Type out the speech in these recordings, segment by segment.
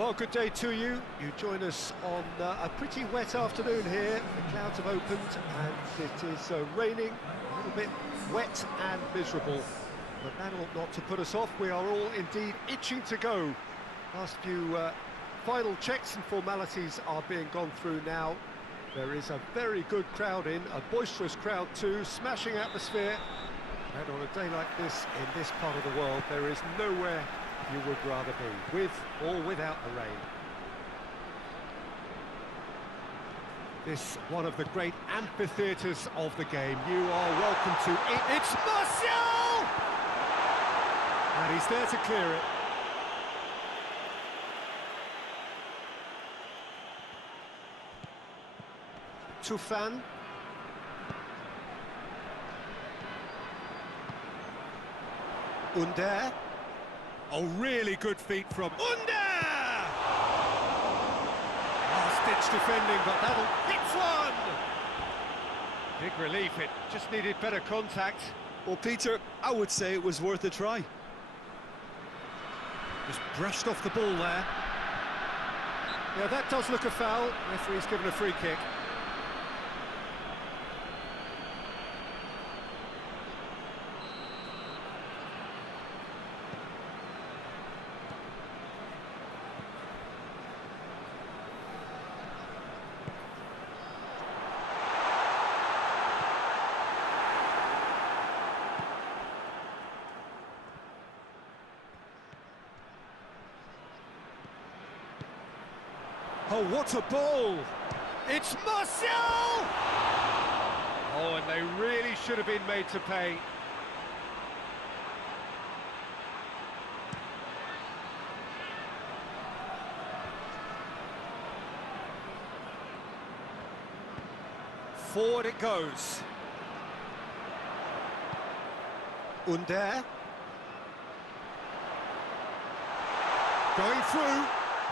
Well, good day to you. You join us on a pretty wet afternoon here. The clouds have opened and it is raining, a little bit wet and miserable. But that ought not to put us off. We are all indeed itching to go. Last few final checks and formalities are being gone through now. There is a very good crowd in, a boisterous crowd too, smashing atmosphere. And on a day like this, in this part of the world, there is nowhere you would rather be, with or without the rain. This one of the great amphitheatres of the game. You are welcome to it. It's Martial! And he's there to clear it. Tufan. Under. Oh, really good feet from Under! Last-ditch defending, but that'll hit one! Big relief, it just needed better contact. Well, Peter, I would say it was worth a try. Just brushed off the ball there. Yeah, that does look a foul. Referee's given a free kick. Oh, what a ball! It's Martial! Oh, and they really should have been made to pay. Forward it goes. Under. Going through.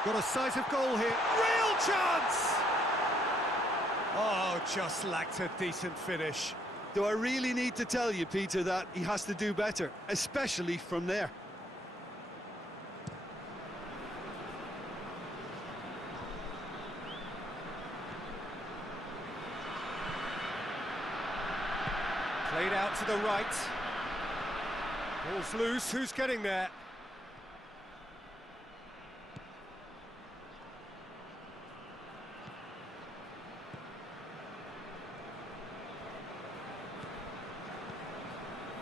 Got a sight of goal here. Real chance! Oh, just lacked a decent finish. Do I really need to tell you, Peter, that he has to do better, especially from there? Played out to the right. Ball's loose. Who's getting there?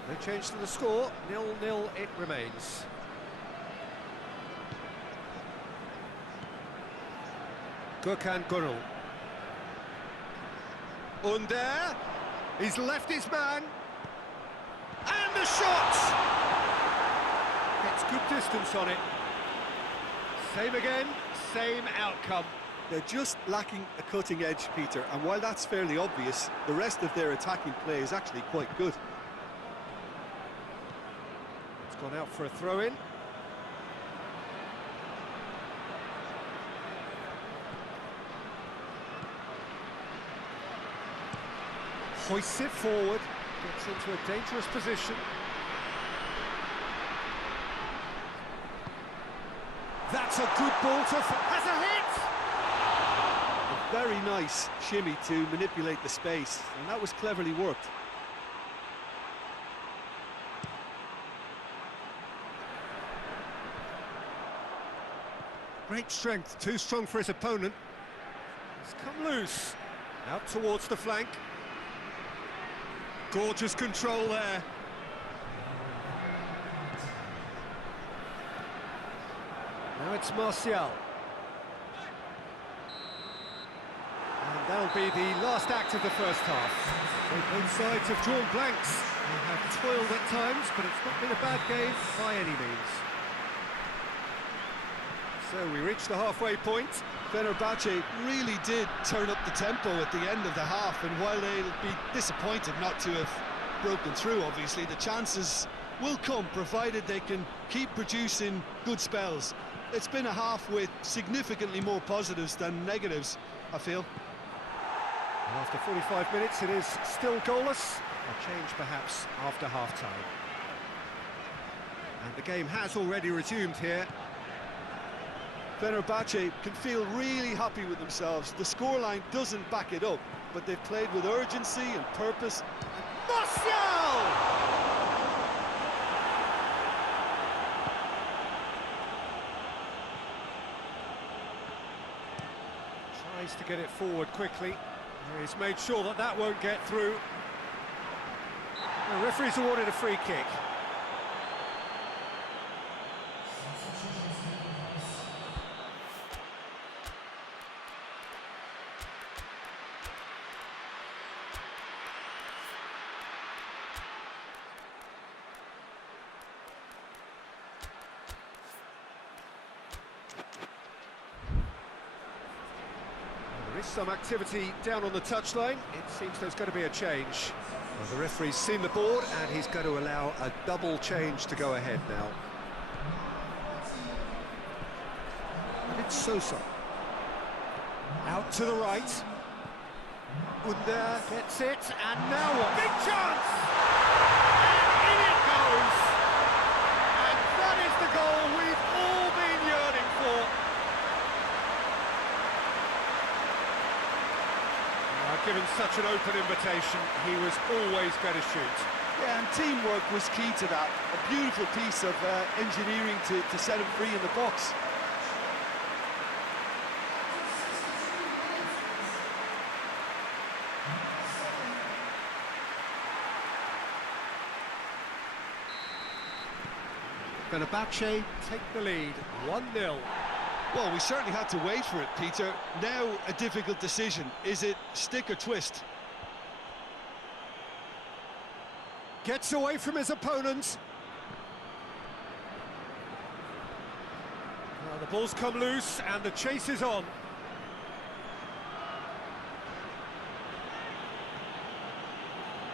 No change to the score, 0-0 it remains. Gökhan Gönül. Under. He's left his man. And the shot! Gets good distance on it. Same again, same outcome. They're just lacking a cutting edge, Peter, and while that's fairly obvious, the rest of their attacking play is actually quite good. Gone out for a throw-in. Hoists it forward, gets into a dangerous position. That's a good ball to... has a hit! A very nice shimmy to manipulate the space, and that was cleverly worked. Great strength, too strong for his opponent. He's come loose. Out towards the flank. Gorgeous control there. Now it's Martial. And that'll be the last act of the first half. So both sides have drawn blanks. They have toiled at times, but it's not been a bad game by any means. So we reach the halfway point. Fenerbahçe really did turn up the tempo at the end of the half, and while they'll be disappointed not to have broken through, obviously, the chances will come, provided they can keep producing good spells. It's been a half with significantly more positives than negatives, I feel. And after 45 minutes, it is still goalless. A change, perhaps, after half-time. And the game has already resumed here. Fenerbahçe can feel really happy with themselves. The scoreline doesn't back it up, but they've played with urgency and purpose. Martial! Tries to get it forward quickly. He's made sure that that won't get through. The referee's awarded a free kick. There is some activity down on the touchline. It seems there's going to be a change. Well, the referee's seen the board and he's going to allow a double change to go ahead now. And it's Sosa. Out to the right. Under gets it, and now what? Big chance! And in it goes! And that is the goal we've all been yearning for. Given such an open invitation, he was always going to shoot. Yeah, and teamwork was key to that. A beautiful piece of engineering to set him free in the box. Fenerbahçe take the lead, 1-0. Well, we certainly had to wait for it, Peter. Now a difficult decision. Is it stick or twist? Gets away from his opponent. Well, the ball's come loose and the chase is on.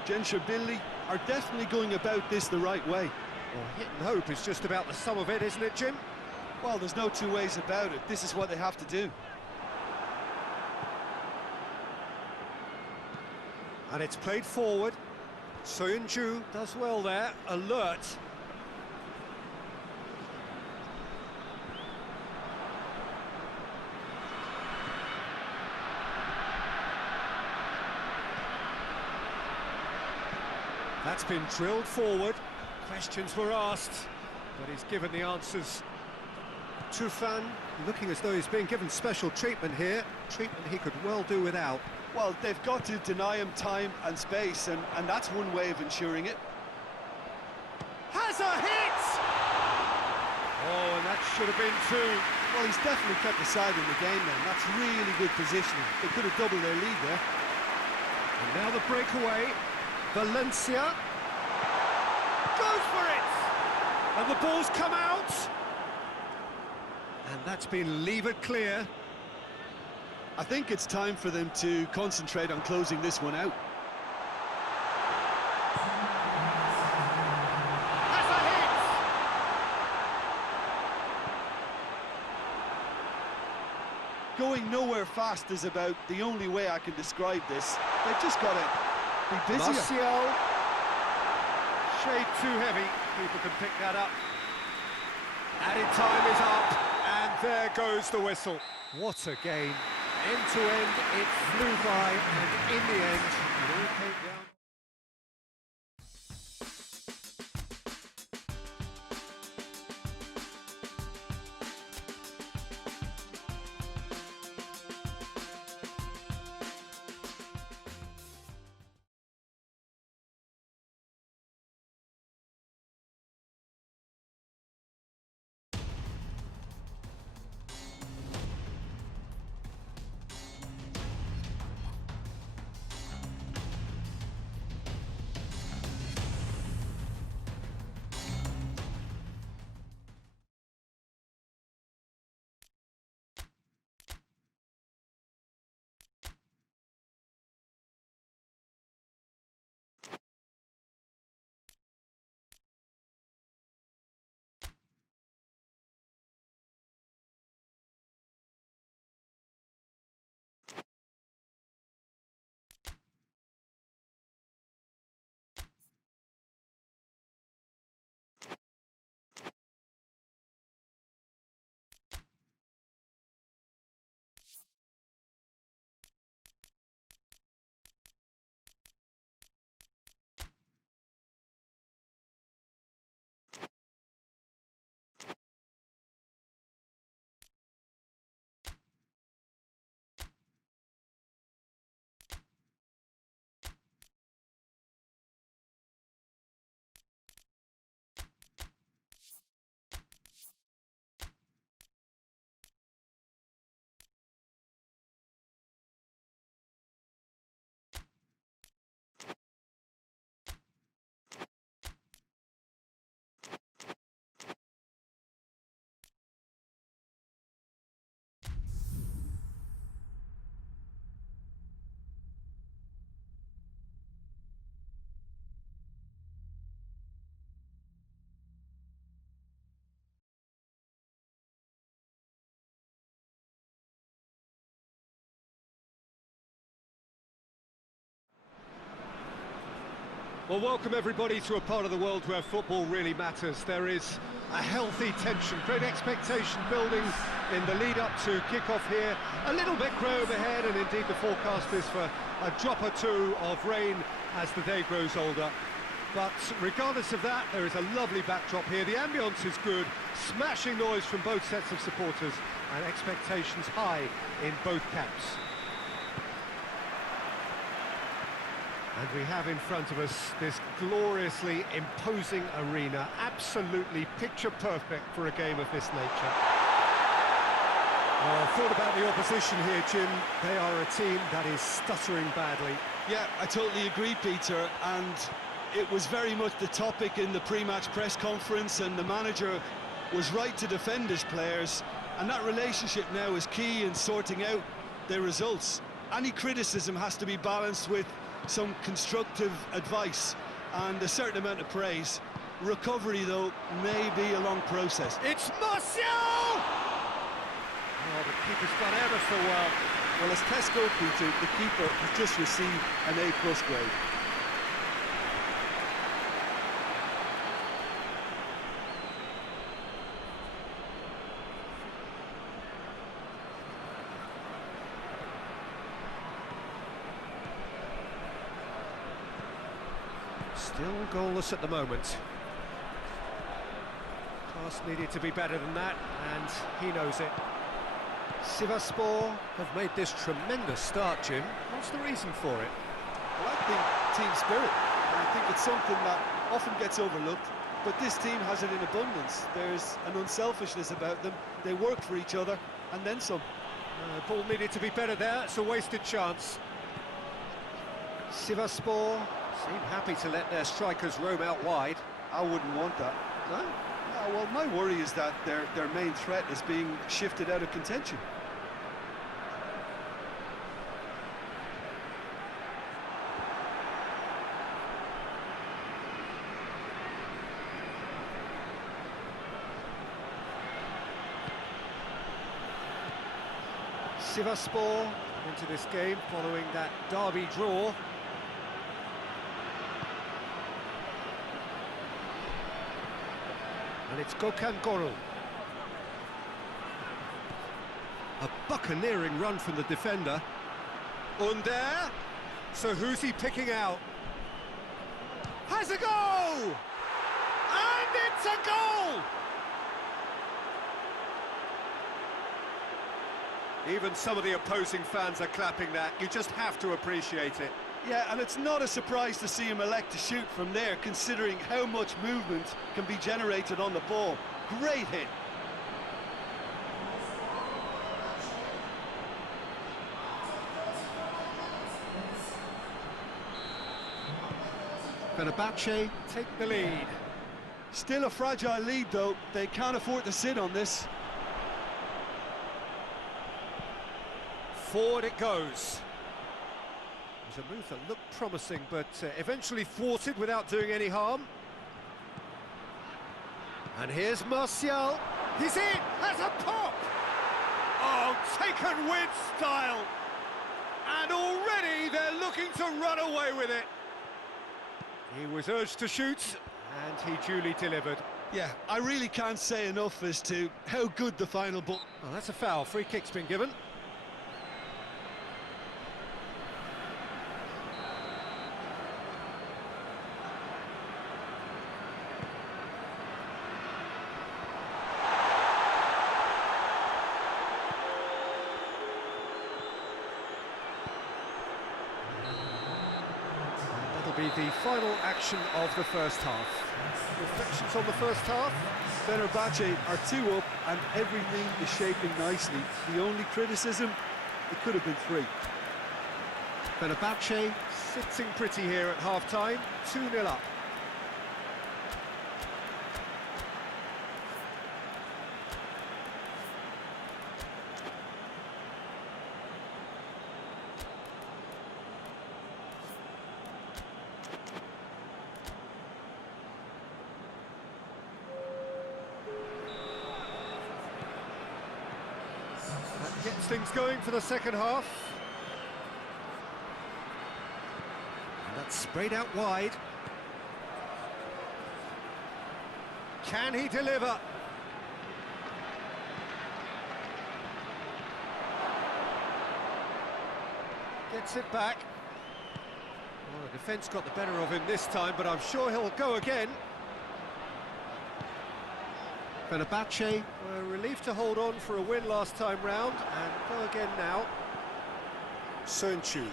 H.D.B.D are definitely going about this the right way. Well, hit and hope is just about the sum of it, isn't it, Jim? Well, there's no two ways about it. This is what they have to do. And it's played forward. Soyuncu does well there, alert. That's been drilled forward. Questions were asked, but he's given the answers. Tufan looking as though he's being given special treatment here, treatment he could well do without. Well, they've got to deny him time and space, and that's one way of ensuring it. Has a hit! Oh, and that should have been two. Well, he's definitely kept the side in the game then. That's really good positioning. They could have doubled their lead there. And now the breakaway. Valencia goes for it! And the ball's come out! And that's been levered clear. I think it's time for them to concentrate on closing this one out. Has a hit! Going nowhere fast is about the only way I can describe this. They've just got to be busier. Martial. Shade too heavy. People can pick that up. Added time is up. And there goes the whistle. What a game. End to end, it flew by, and in the end, it all came down. Well, welcome everybody to a part of the world where football really matters. There is a healthy tension, great expectation building in the lead up to kick-off here. A little bit grey overhead, and indeed the forecast is for a drop or two of rain as the day grows older. But regardless of that, there is a lovely backdrop here. The ambience is good, smashing noise from both sets of supporters, and expectations high in both camps. And we have in front of us this gloriously imposing arena, absolutely picture perfect for a game of this nature. Well, thought about the opposition here, Jim. They are a team that is stuttering badly. Yeah, I totally agree, Peter, and it was very much the topic in the pre-match press conference, and the manager was right to defend his players, and that relationship now is key in sorting out their results. Any criticism has to be balanced with some constructive advice and a certain amount of praise. Recovery, though, may be a long process. It's Martial! Oh, the keeper's done ever so well. Well, as tests go, Peter, the keeper has just received an A+ grade. Still goalless at the moment. Pass needed to be better than that, and he knows it. Sivasspor have made this tremendous start, Jim. What's the reason for it? Well, I think team spirit. And I think it's something that often gets overlooked, but this team has it in abundance. There's an unselfishness about them. They work for each other, and then some. Ball needed to be better there. It's a wasted chance. Sivasspor seem happy to let their strikers roam out wide. I wouldn't want that. No? No, well, my worry is that their main threat is being shifted out of contention. Sivasspor into this game following that derby draw. And it's Gökhan Gürül. A buccaneering run from the defender. Under. So who's he picking out? Has a goal! And it's a goal! Even some of the opposing fans are clapping that. You just have to appreciate it. Yeah, and it's not a surprise to see him elect to shoot from there, considering how much movement can be generated on the ball. Great hit. Fenerbahçe take the lead. Still a fragile lead, though. They can't afford to sit on this. Forward it goes. It was a move that looked promising, but eventually thwarted without doing any harm. And here's Martial. He's in! Has a pop! Oh, taken with style! And already they're looking to run away with it. He was urged to shoot, and he duly delivered. Yeah, I really can't say enough as to how good the final ball... Well, that's a foul. Free kick's been given. Be the final action of the first half. Reflections on the first half? Fenerbahçe are 2 up and everything is shaping nicely. The only criticism, it could have been 3. Fenerbahçe sitting pretty here at half-time, 2-0 up. Gets things going for the second half. And that's sprayed out wide. Can he deliver? Gets it back. Well, the defence got the better of him this time, but I'm sure he'll go again. Fenerbahçe were relieved to hold on for a win last time round, and go again now. Sönchu.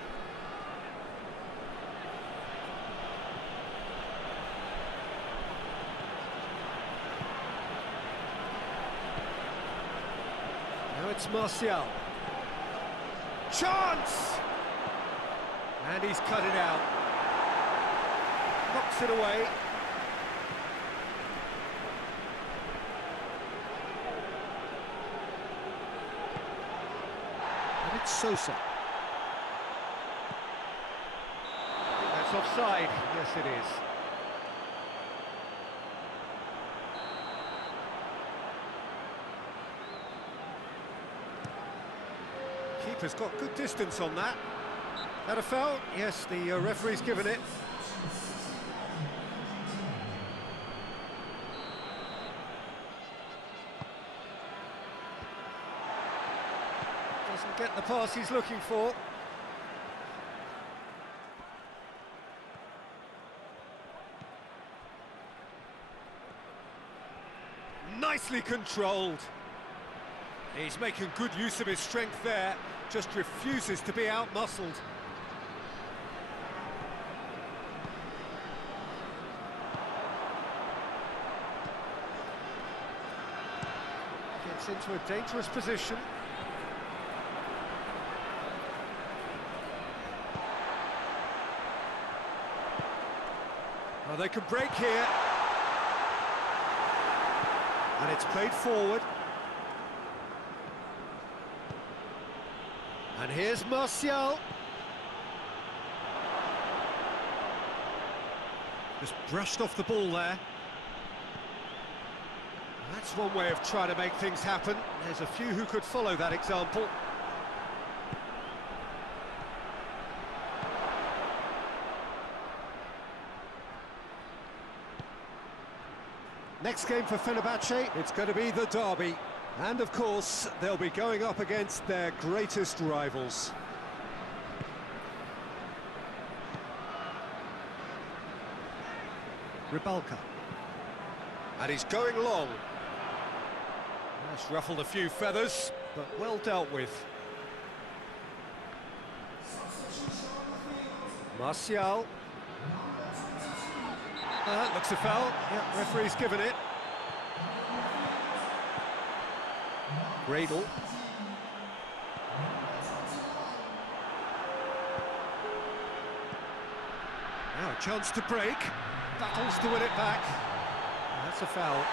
Now it's Martial. Chance! And he's cut it out. Knocks it away. And it's Sosa. That's offside. Yes, it is. Keeper's got good distance on that. That a foul? Yes, the referee's given it. Doesn't get the pass he's looking for. Nicely controlled. He's making good use of his strength there, just refuses to be out-muscled. Gets into a dangerous position. Oh, they can break here. And it's played forward. And here's Martial. Just brushed off the ball there. That's one way of trying to make things happen. There's a few who could follow that example. Next game for Fenerbahçe, it's going to be the derby. And of course, they'll be going up against their greatest rivals. Rybalka. And he's going long. That's ruffled a few feathers, but well dealt with. Martial. Looks a foul. Yep, referee's given it. Gradle. Now a chance to break. Battles to win it back. That's a foul.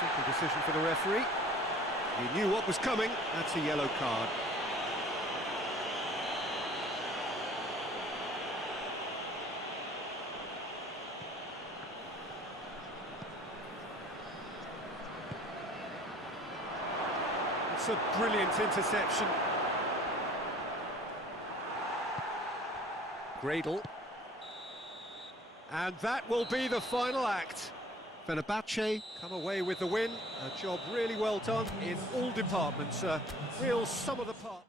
Simple decision for the referee. He knew what was coming. That's a yellow card. It's a brilliant interception. Gradle. And that will be the final act. Fenerbahçe come away with the win. A job really well done in all departments. A real sum of the parts.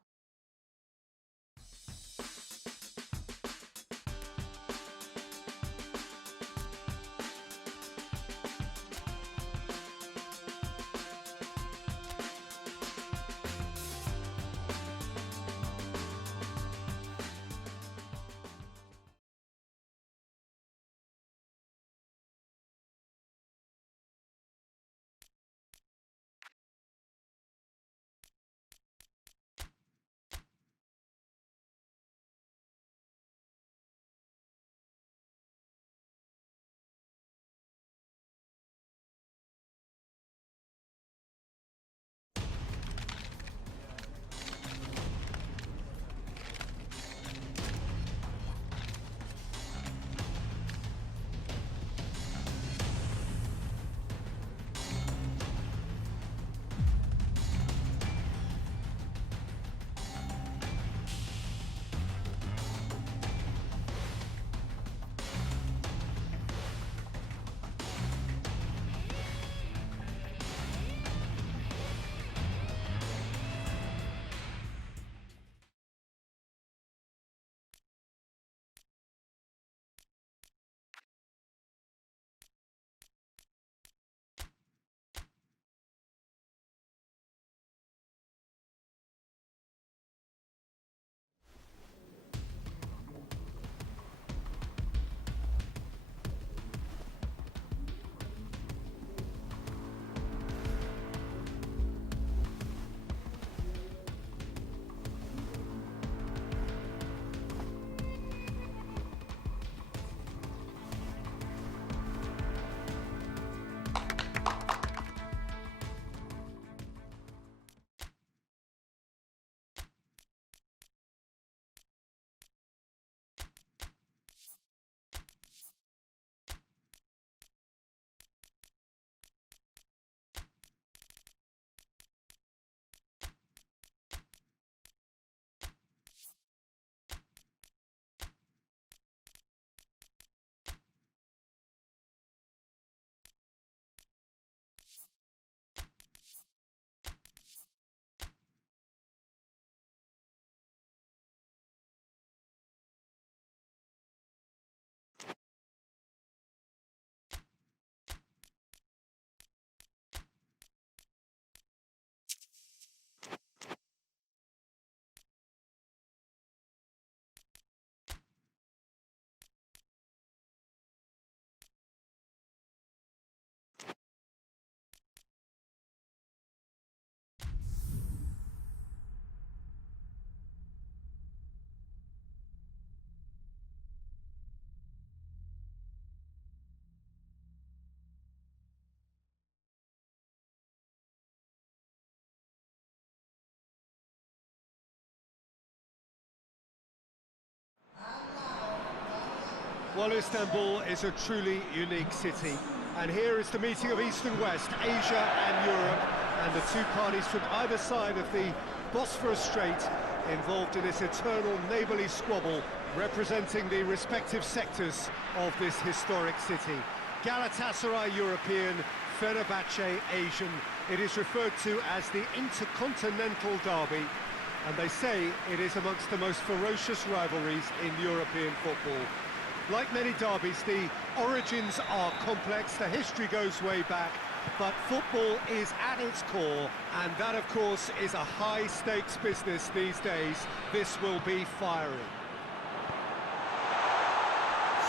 Well, Istanbul is a truly unique city, and here is the meeting of East and West, Asia and Europe, and the two parties from either side of the Bosphorus Strait involved in this eternal neighbourly squabble, representing the respective sectors of this historic city. Galatasaray European, Fenerbahçe Asian. It is referred to as the Intercontinental Derby, and they say it is amongst the most ferocious rivalries in European football. Like many derbies, the origins are complex, the history goes way back, but football is at its core, and that, of course, is a high-stakes business these days. This will be fiery.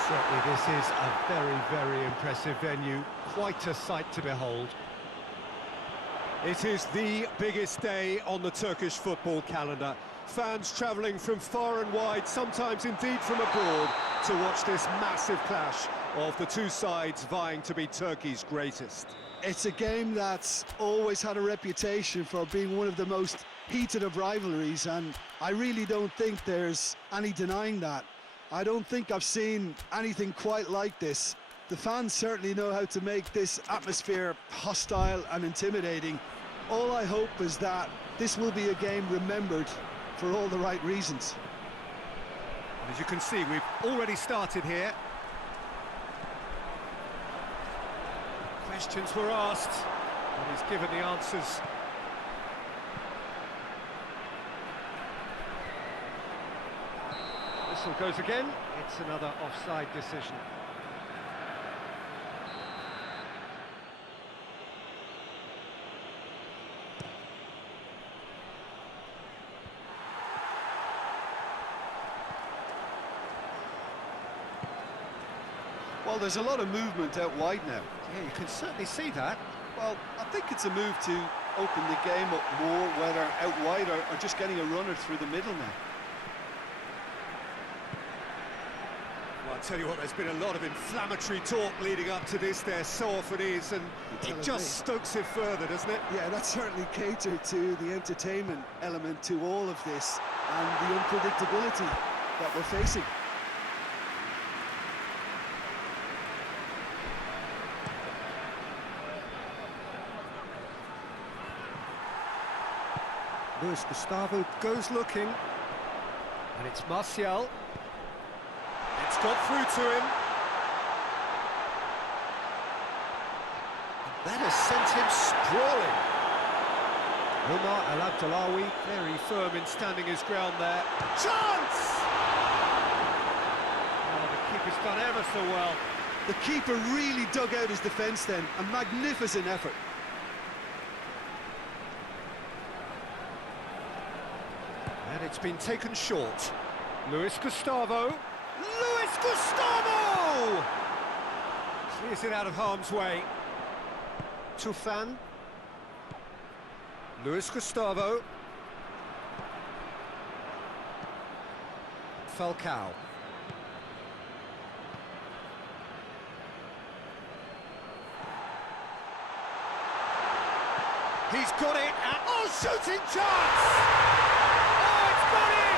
Certainly this is a very, very impressive venue, quite a sight to behold. It is the biggest day on the Turkish football calendar. Fans travelling from far and wide, sometimes indeed from abroad, to watch this massive clash of the two sides vying to be Turkey's greatest. It's a game that's always had a reputation for being one of the most heated of rivalries, and I really don't think there's any denying that. I don't think I've seen anything quite like this. The fans certainly know how to make this atmosphere hostile and intimidating. All I hope is that this will be a game remembered for all the right reasons. As you can see, we've already started here. Questions were asked, and he's given the answers. Whistle goes again. It's another offside decision. Well, there's a lot of movement out wide now. Yeah, you can certainly see that. Well, I think it's a move to open the game up more, whether out wide or just getting a runner through the middle now. Well, I tell you what, there's been a lot of inflammatory talk leading up to this. There so often is, and it just stokes it further, doesn't it? Yeah, that's certainly catered to the entertainment element to all of this and the unpredictability that we're facing. Luis Gustavo goes looking, and it's Martial. It's got through to him. And that has sent him sprawling. Omar El Abdullawi, very firm in standing his ground there. Chance! Oh, the keeper's done ever so well. The keeper really dug out his defence then, a magnificent effort. And it's been taken short. Luis Gustavo. Luis Gustavo! Clears it out of harm's way. Tufan. Luis Gustavo. Falcao. He's got it, and oh, shooting chance! Got in!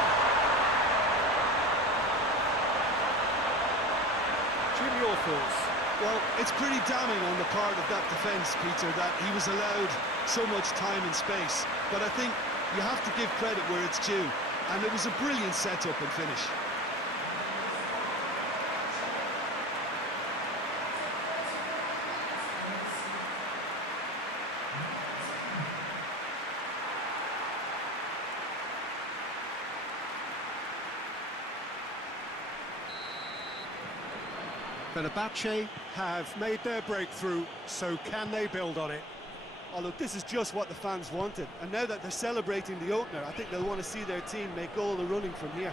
Jim, your thoughts? Well, it's pretty damning on the part of that defence, Peter, that he was allowed so much time and space. But I think you have to give credit where it's due, and it was a brilliant setup and finish. Fenerbahçe have made their breakthrough, so can they build on it? Oh, look, this is just what the fans wanted. And now that they're celebrating the opener, I think they'll want to see their team make all the running from here.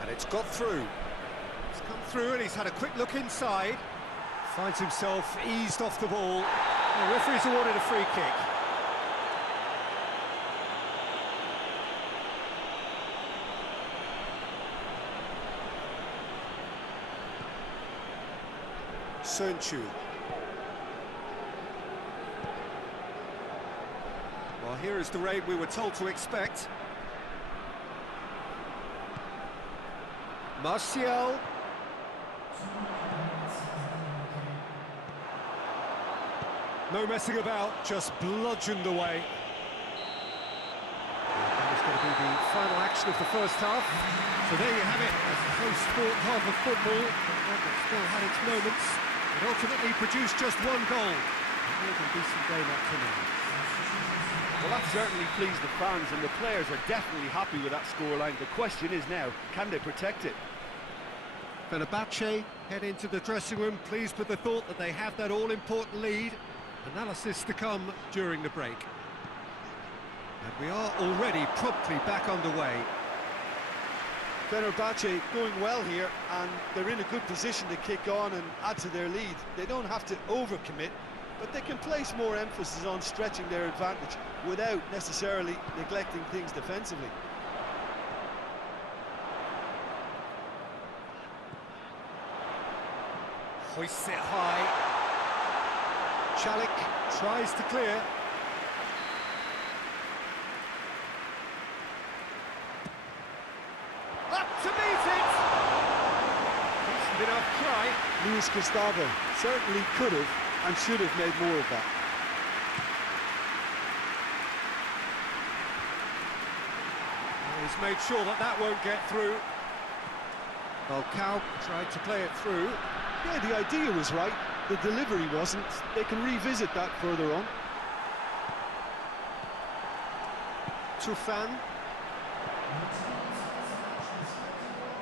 And it's got through. It's come through and he's had a quick look inside. Finds himself eased off the ball. The referee's awarded a free kick. Sönçü. Well, here is the raid we were told to expect. Martial. No messing about, just bludgeoned away. That is going to be the final action of the first half. So there you have it, a close-fought half of football, but that still had its moments. It ultimately produced just one goal. A more than decent game up to now. Well, that certainly pleased the fans, and the players are definitely happy with that scoreline. The question is now, can they protect it? Fenerbahçe head into the dressing room, pleased with the thought that they have that all-important lead. Analysis to come during the break. And we are already promptly back underway. Fenerbahçe going well here, and they're in a good position to kick on and add to their lead. They don't have to overcommit, but they can place more emphasis on stretching their advantage without necessarily neglecting things defensively. Hoists it high. Chalik tries to clear. Up to meet it! Decent enough try. Luis Gustavo certainly could have and should have made more of that. He's made sure that that won't get through. Falcao tried to play it through. Yeah, the idea was right, the delivery wasn't. They can revisit that further on. Tufan.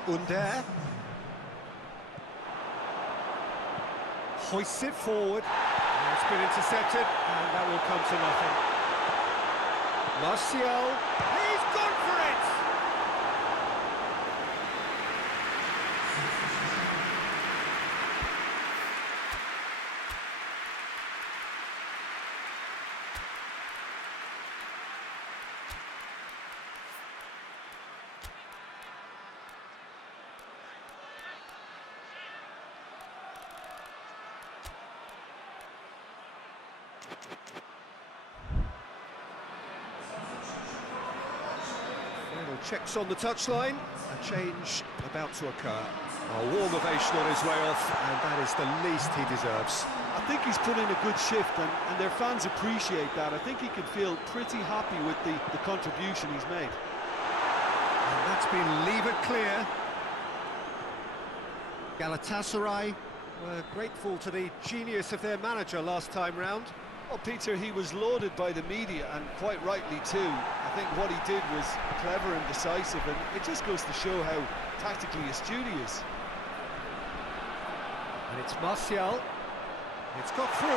Under. Hoists it forward. It's been intercepted, and that will come to nothing. Martial. He's gone for it! Final checks on the touchline. A change about to occur. A warm ovation on his way off, and that is the least he deserves. I think he's put in a good shift, and their fans appreciate that. I think he can feel pretty happy with the contribution he's made. And that's been levered clear. Galatasaray were grateful to the genius of their manager last time round. Well, Peter, he was lauded by the media, and quite rightly too. I think what he did was clever and decisive, and it just goes to show how tactically astute he is. And it's Martial. It's got through.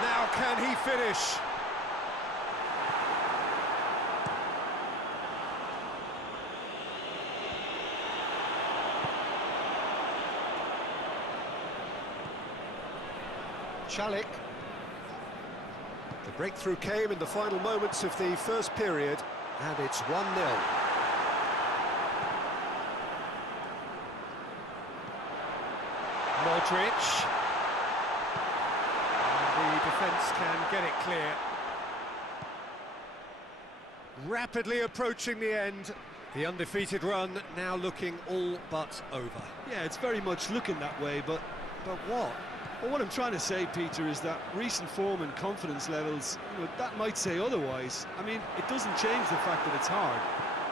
Now can he finish? Chalik. The breakthrough came in the final moments of the first period, and it's 1-0. Modric. And the defence can get it clear. Rapidly approaching the end. The undefeated run now looking all but over. Yeah, it's very much looking that way, but what? Well, what I'm trying to say, Peter, is that recent form and confidence levels, that might say otherwise. I mean, it doesn't change the fact that it's hard,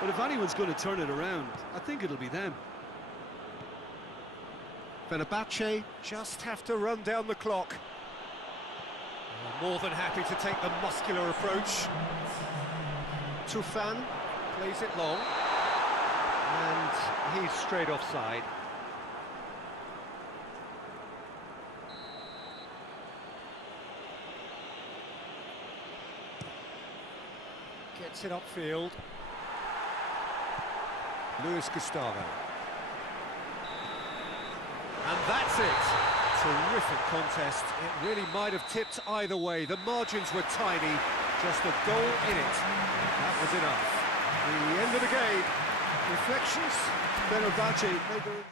but if anyone's going to turn it around, I think it'll be them. Fenerbahçe just have to run down the clock. More than happy to take the muscular approach. Tufan plays it long, and he's straight offside. Gets it upfield. Luis Gustavo. And that's it. Terrific contest. It really might have tipped either way. The margins were tiny. Just a goal in it. That was enough. The end of the game. Reflections? Fenerbahçe made their